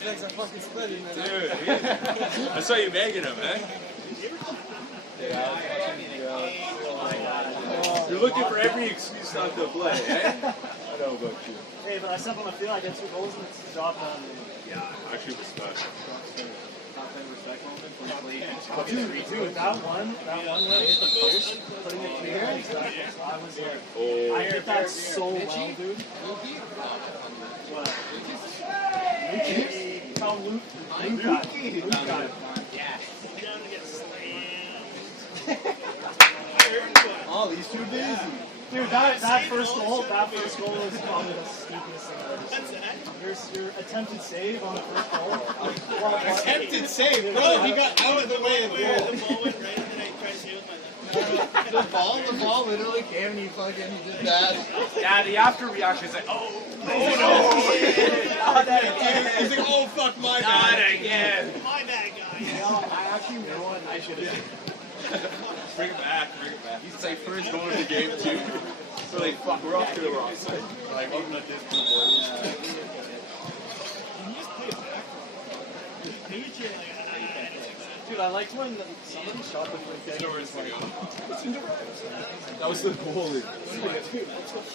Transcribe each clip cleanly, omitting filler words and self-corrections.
his legs are fucking splitting. Dude, I saw you begging him, eh? You're looking for every excuse not to play, eh? I know about you. Hey, but I stepped on the field, I get 2 goals and it's dropped on me. Yeah, actually respect. Dude, that one where hit the post, putting it clear, exactly. I was like, Oh. I hit that so well, dude. What? Tell Luke got it. Oh, these two busy. Dude, that first goal was probably the stupidest thing I've ever seen. Your attempted save on the first goal. Attempted save, bro. He got out of the way of the goal. The ball went right and then I tried to save with my left. The ball literally came and he did that. Yeah, the after reaction is like, oh no! Not again. He's like, oh fuck my Not bad. again! My bad guy. I actually know what I should have done. Bring it back. He's like first going to the game too. So like, fuck, we're off to the wrong side. Like, welcome to this blue boys. Can you just play it back? Maybe it's like, Dude, I liked when somebody shot the first game. That was the goalie.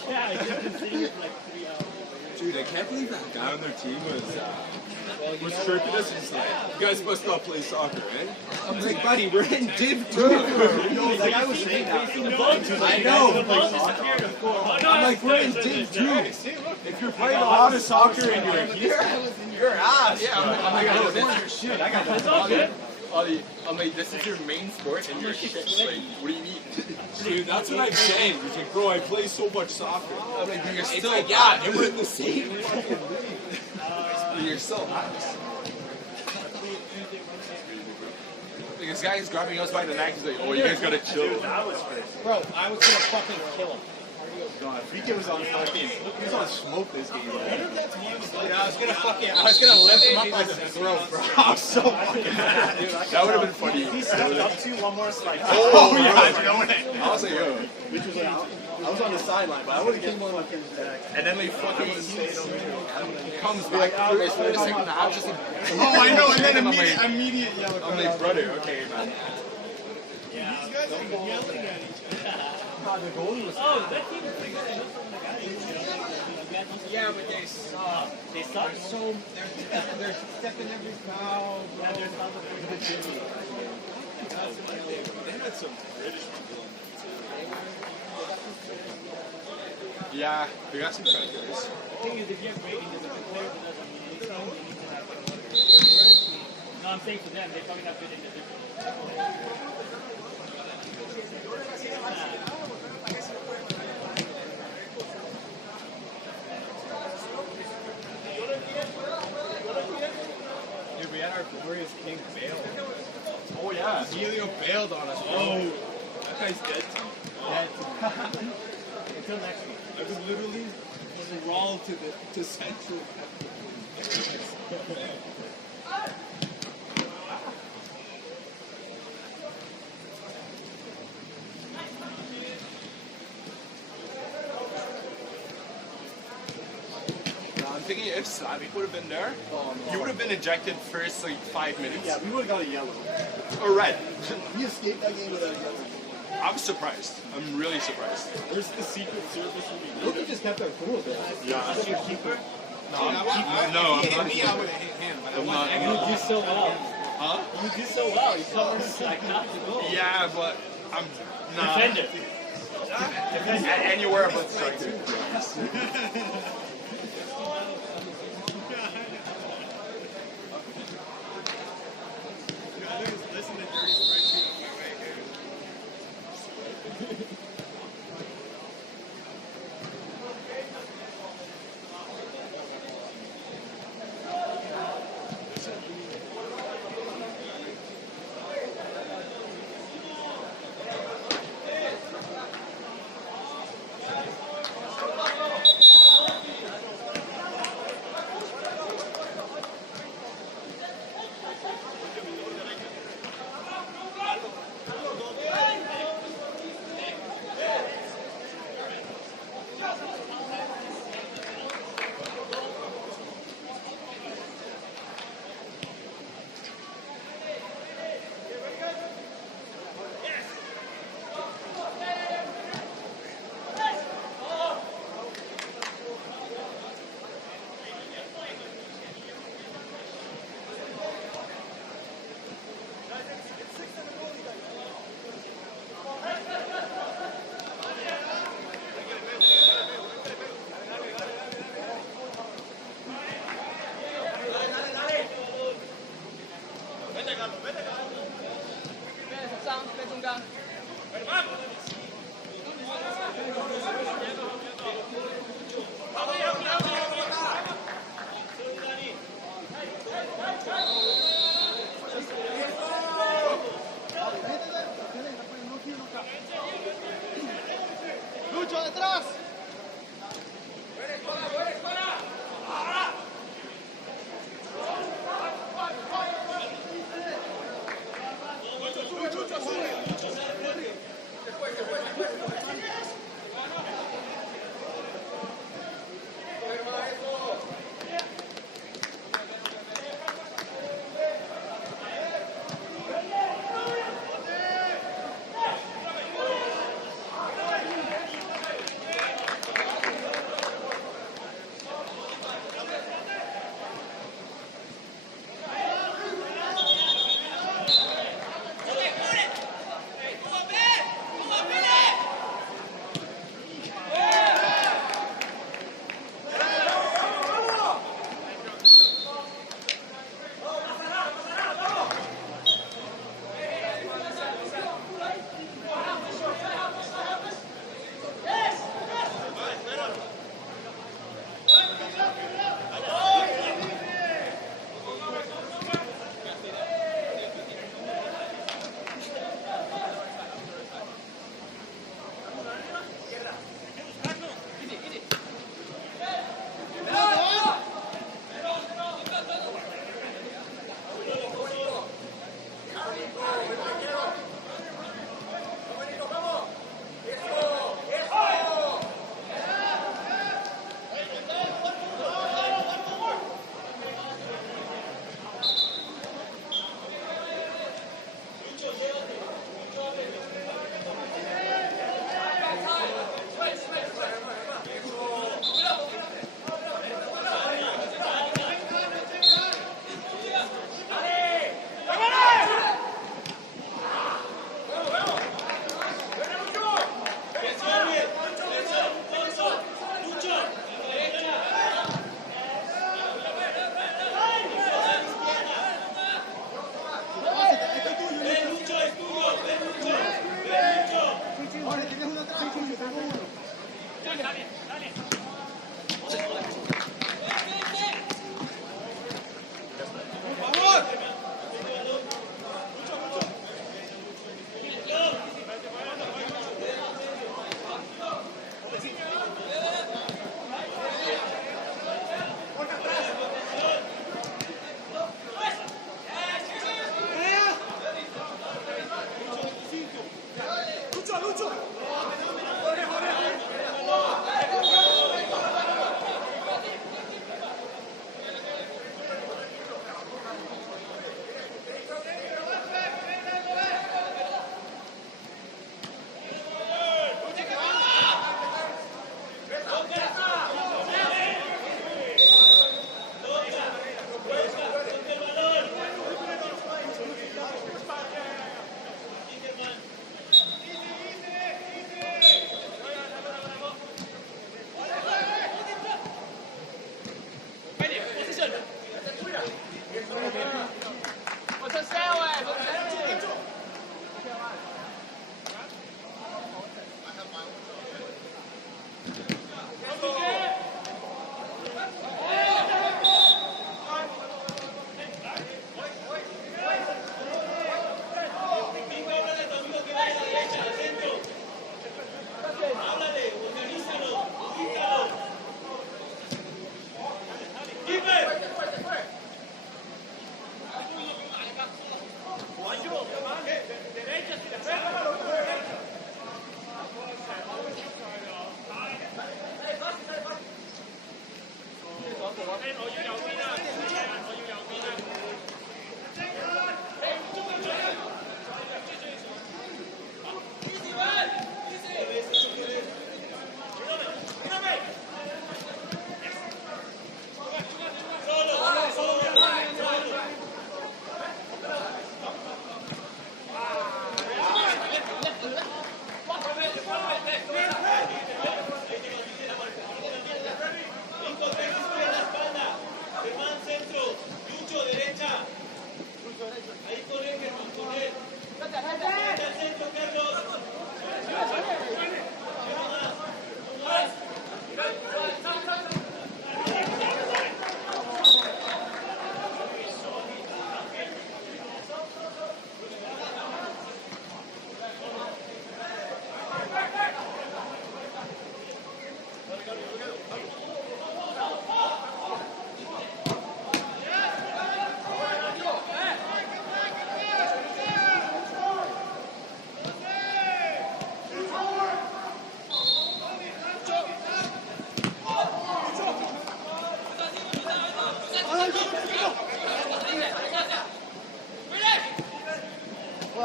Yeah, I kept been sitting here for like 3 hours. Dude, I can't believe that guy on their team was chirping us and like, you guys must not play soccer, eh? I'm like, buddy, we're in Div 2. Like I was saying that. I know. I'm like, we're in Div 2. If you're playing a lot of soccer and you're here, you're ass. Yeah, I'm like, oh, that's your shit. I got that. I'm like, this is your main sport and you're shit. Like, what do you mean? Dude, that's what I'm saying. He's like, bro, I play so much soccer. I'm like, you're still, like, yeah, and we're in the same fucking league. You're so ass. Like, this guy is grabbing us by the neck. He's like, oh, you guys gotta chill. Bro, I was gonna fucking kill him. God, Vika was on fucking, he was on smoke this game. Yeah, I was gonna lift him up by the throat, bro. I was so fucking mad. That would have been funny. He stepped up to one more slide. Oh, yeah. I was like, yo. Which was like, I was on the sideline, but I would have given one like his back. And then they fucking he comes back through his for the second half. Just like, Oh, I know, and then I'm like, immediate yellow I'm like, brother, okay, man. these guys are yelling at each other. The goalie was That team is pretty good. Yeah, but they suck. they sucked. So they're stepping every foul. Yeah, there's not the Jimmy. They had some British people on Yeah, we got some good guys. The thing is, if you have ratings as a good player, it doesn't mean anything. You need to have good. No, I'm saying for them, they probably have good individuals. Dude, we had our glorious king bail. Oh yeah. Emilio bailed on us, bro. Oh, that guy's dead too. Until next week. I was literally crawled to Central. I'm thinking if Slavic would have been there, you would have been ejected first like 5 minutes. Yeah, we would have got a yellow. Or red. He escaped that game without a yellow. I'm surprised. I'm really surprised. Where's the Secret Service? Look, he just kept our cool though. Yeah. That's your keeper? No, I'm not. Me, I would have hit him, but I I'm not. You did so well. Huh? You did so well. You covered like not to go. Yeah, but I'm not. Defend it. And you were a butt strike too. Listen to Dirty Spreadsheet on my way here.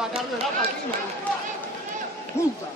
sacarlo de la patina. ¡Puta!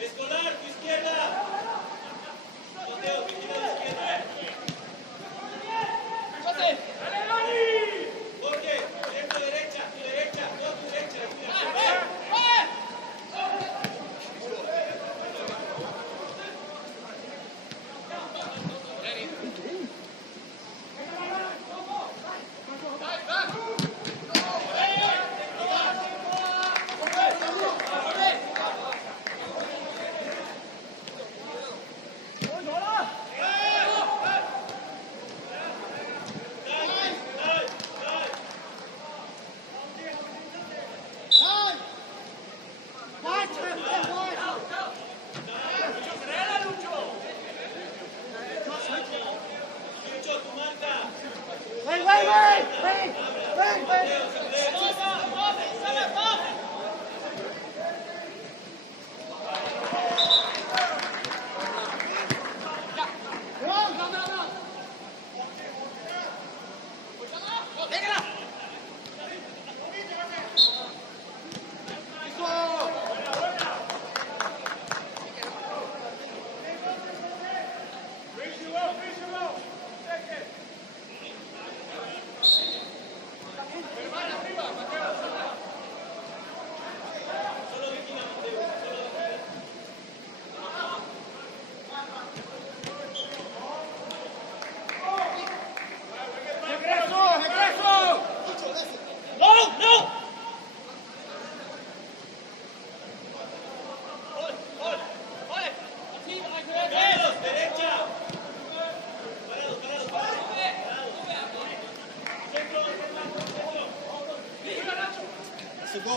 Escolar, tu izquierda. Mateo, vigila a la izquierda. Jorge, derecha, derecha, tu derecha, no tu derecha.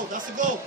That's the goal.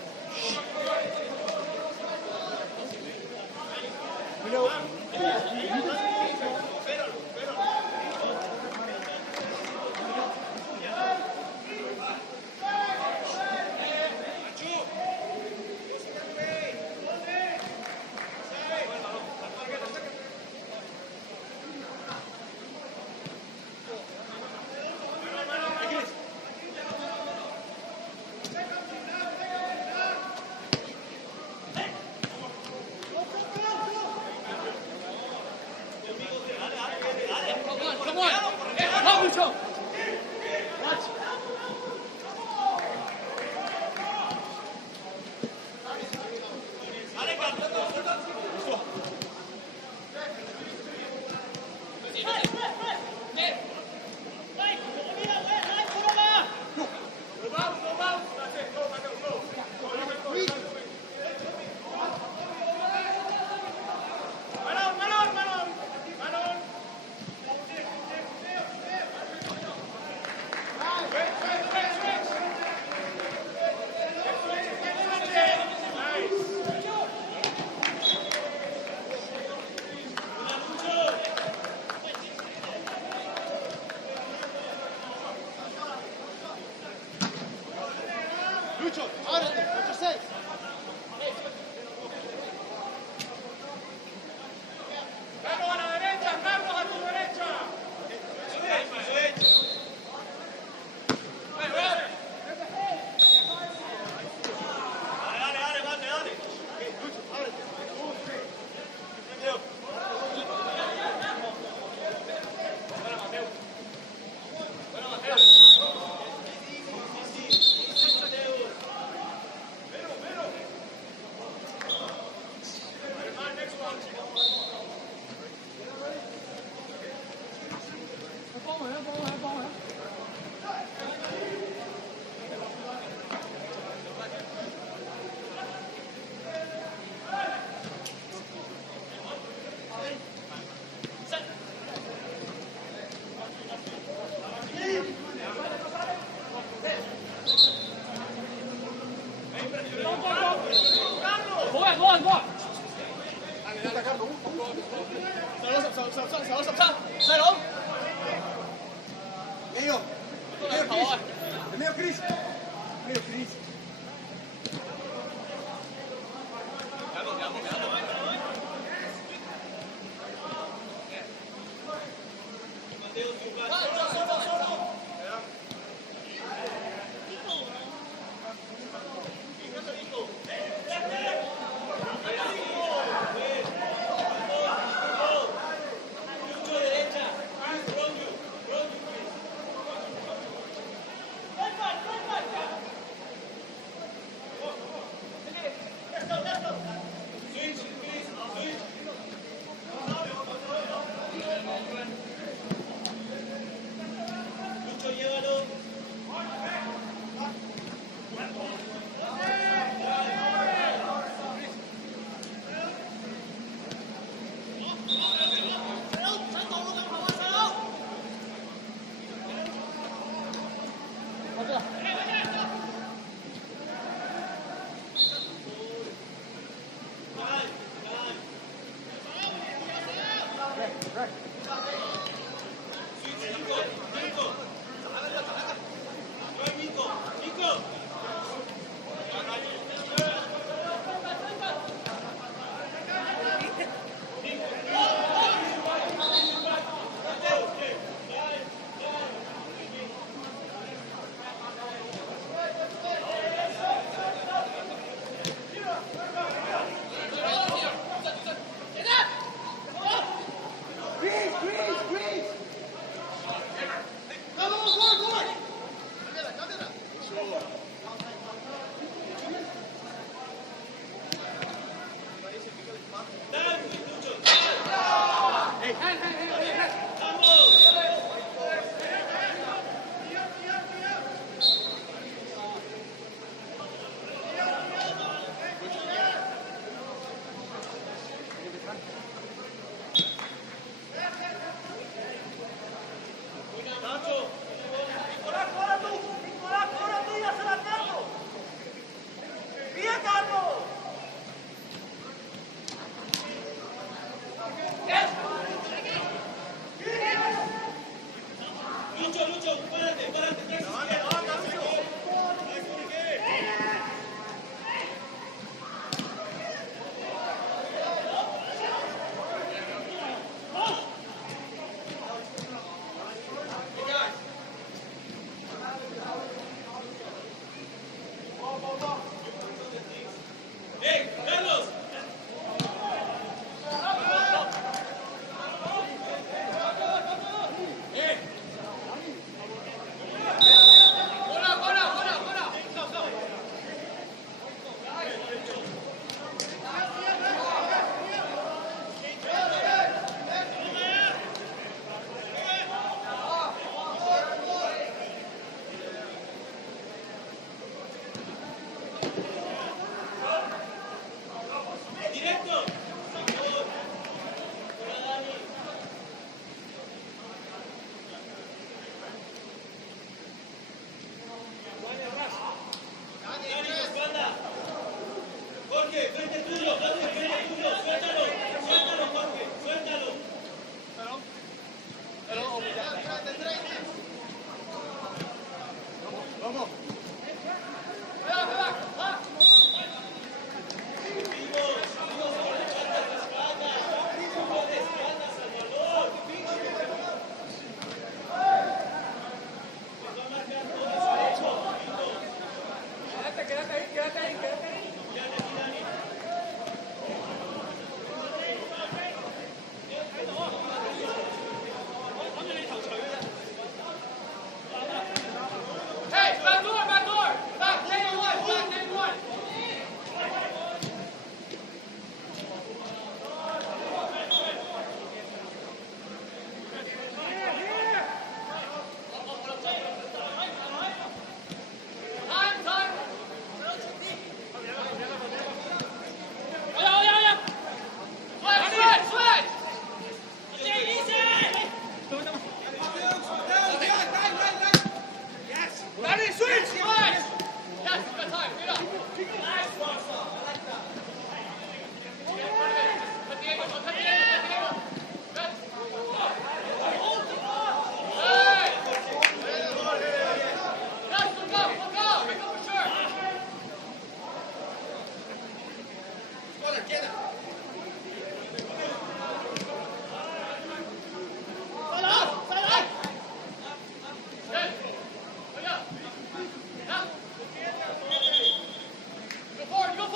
Go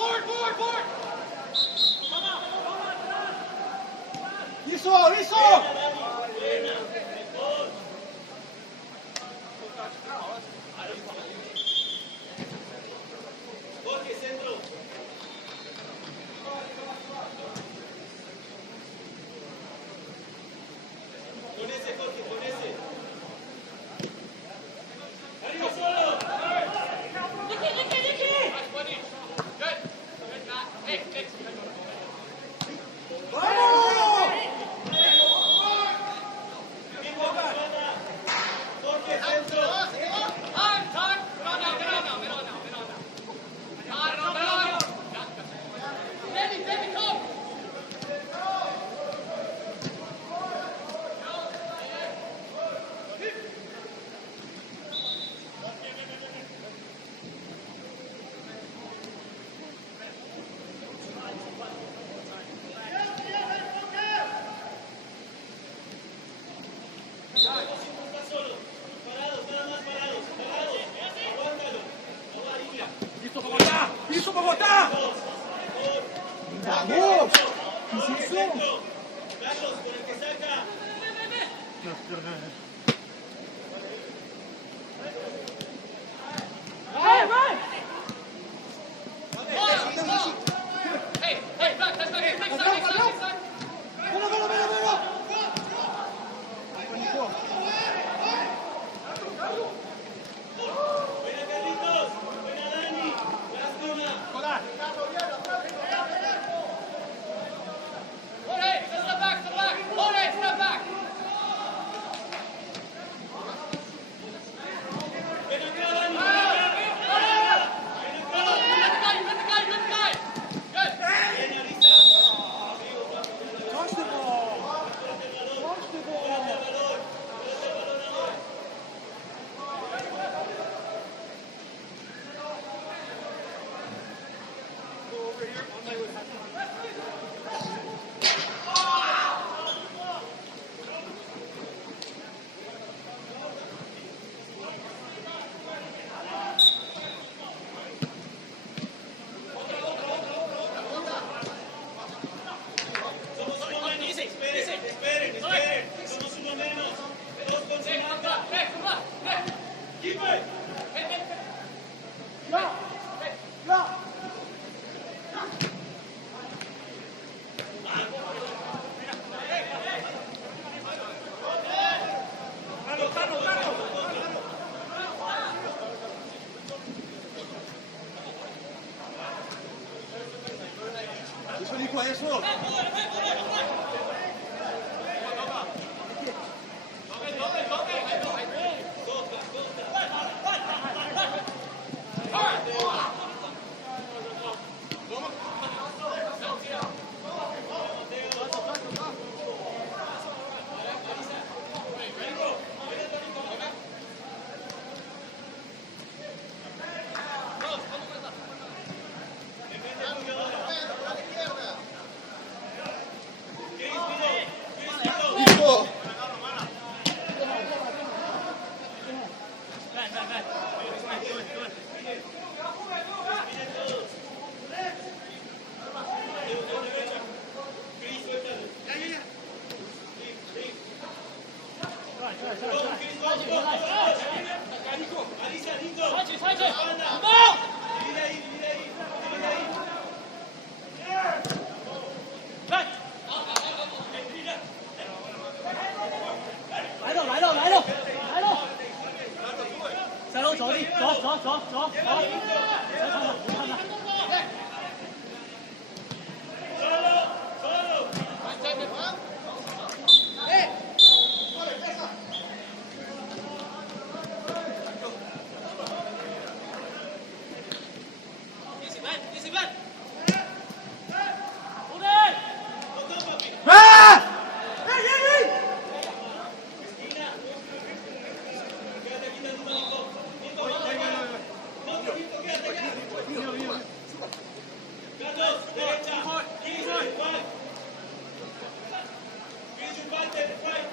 ¡Eso, Bogotá! ¡Vamos! ¿Qué es eso? Carlos, por el que saca. Buena, Carlitos. Buena, Dani. Buenas, Toma. Ven acá, Dani. Bien, Alisa. Touch the ball! Touch the ball! Somos uno menos. Esperen. Somos uno menos. Dos con Sinatra. Keeper. ¿Eso dijo eso? ¡Hijo! Alisa, lindo. Divide ahí. ¡Ah! Quédate aquí tantito, Nico. Quédate acá. Carlos, derecha. Chris, igual. Chris, igual, right.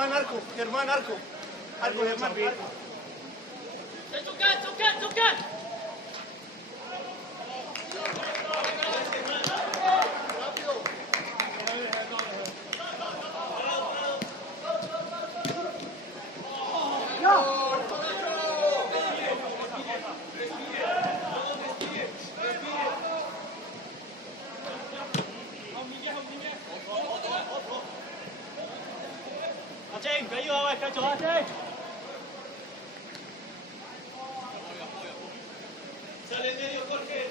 Germán arco. Arco, Germán, arco. Tocan. Trên, cái vô ơi, cái chỗ trên. Sale en medio, Jorge.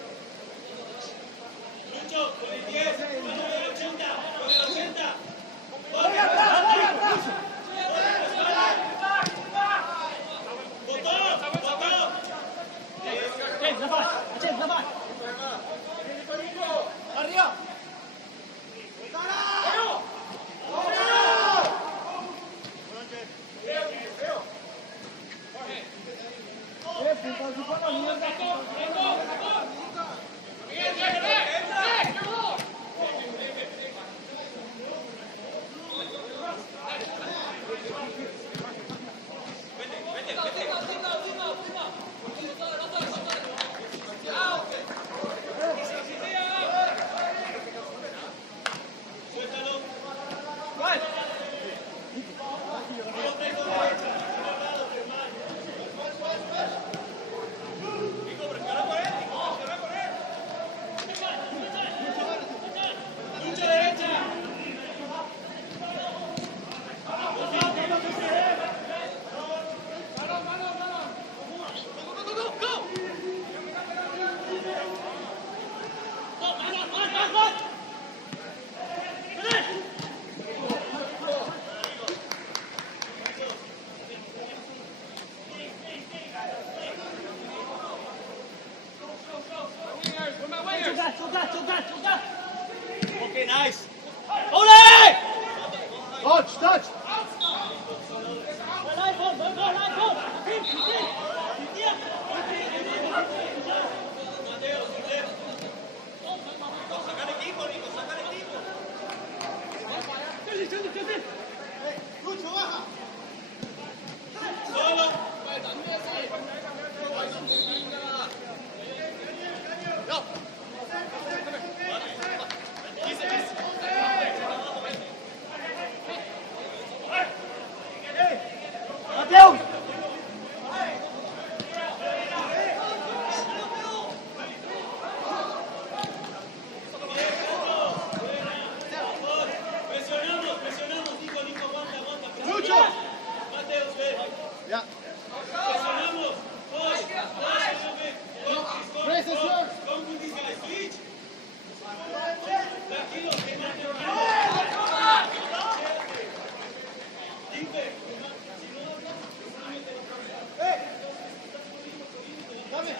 Lucho, con el 10, con el 80, con el 80. Jorge, botón. Trên, ra vai. Arriba. Okay, nice. Ole! Touch. Sacar equipo, Nico, sacar equipo. Lucho, baja. Solo. Mateo. Presionamos, Nico, aguanta. Lucho. Mateus, ven. Ya. Presionamos. Come with these guys. Switch. Tranquilo, que Mateo. Dame.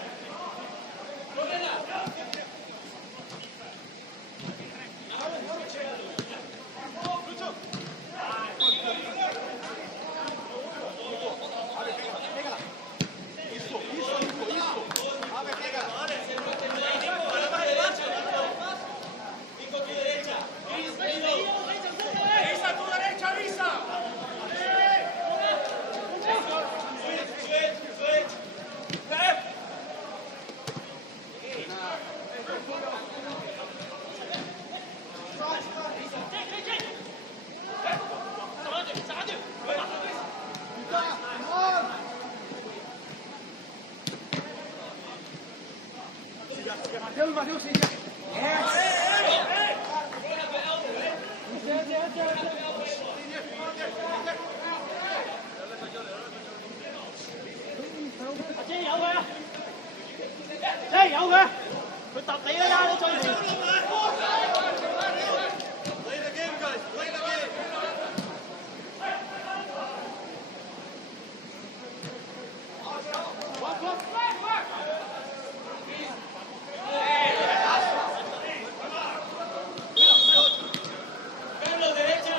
Nico, tu derecha. Switch. Mateo, sí.有嘅，佢揼你啦，你最前。Play the game, guys. Play the game. Carlos, derecha.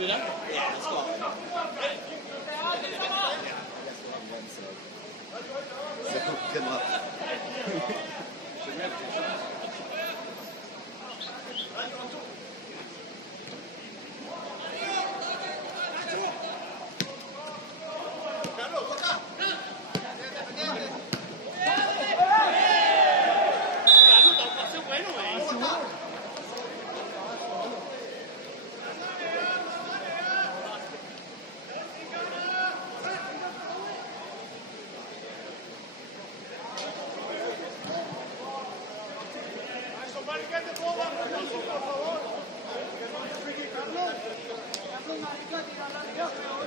it done? Yeah, let's go. So, good luck. Somebody get the ball back, por favor. Que no te friki, Carlos. Carlos, marica, tira la